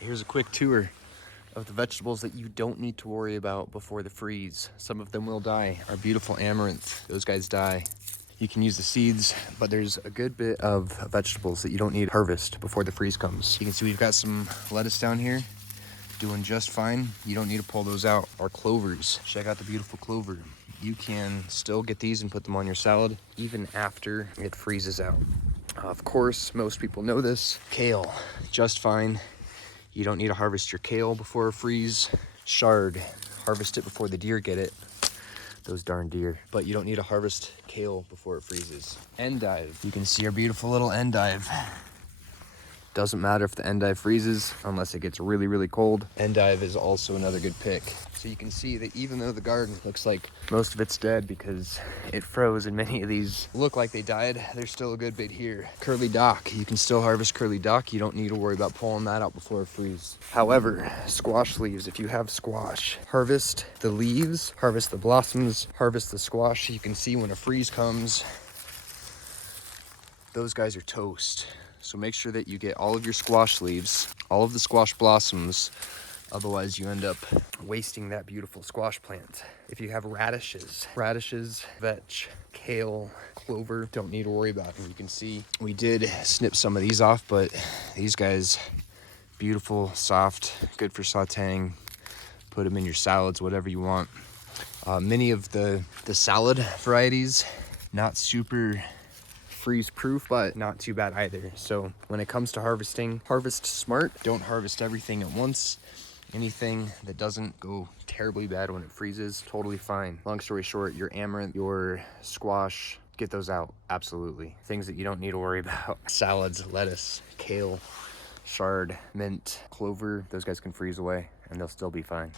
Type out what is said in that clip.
Here's a quick tour of the vegetables that you don't need to worry about before the freeze. Some of them will die. Our beautiful amaranth, those guys die. You can use the seeds, but there's a good bit of vegetables that you don't need to harvest before the freeze comes. You can see we've got some lettuce down here, doing just fine. You don't need to pull those out. Our clovers, check out the beautiful clover. You can still get these and put them on your salad even after it freezes out. Of course, most people know this. Kale, just fine. You don't need to harvest your kale before a freeze. Chard, harvest it before the deer get it. Those darn deer. But you don't need to harvest kale before it freezes. Endive, you can see our beautiful little endive. Doesn't matter if the endive freezes unless it gets really, really cold. Endive is also another good pick. So you can see that even though the garden looks like most of it's dead because it froze and many of these look like they died, there's still a good bit here. Curly dock, you can still harvest curly dock. You don't need to worry about pulling that out before it freezes. However, squash leaves, if you have squash, harvest the leaves, harvest the blossoms, harvest the squash. You can see when a freeze comes, those guys are toast. So make sure that you get all of your squash leaves, all of the squash blossoms, otherwise you end up wasting that beautiful squash plant. If you have radishes, vetch, kale, clover, don't need to worry about them. You can see we did snip some of these off, but these guys, beautiful, soft, good for sauteing. Put them in your salads, whatever you want. Many of the salad varieties, not super freeze proof, but not too bad either. So when it comes to harvesting, harvest smart. Don't harvest everything at once. Anything that doesn't go terribly bad when it freezes, totally fine. Long story short, your amaranth, your squash, get those out, absolutely. Things that you don't need to worry about. Salads, lettuce, kale, chard, mint, clover, those guys can freeze away and they'll still be fine.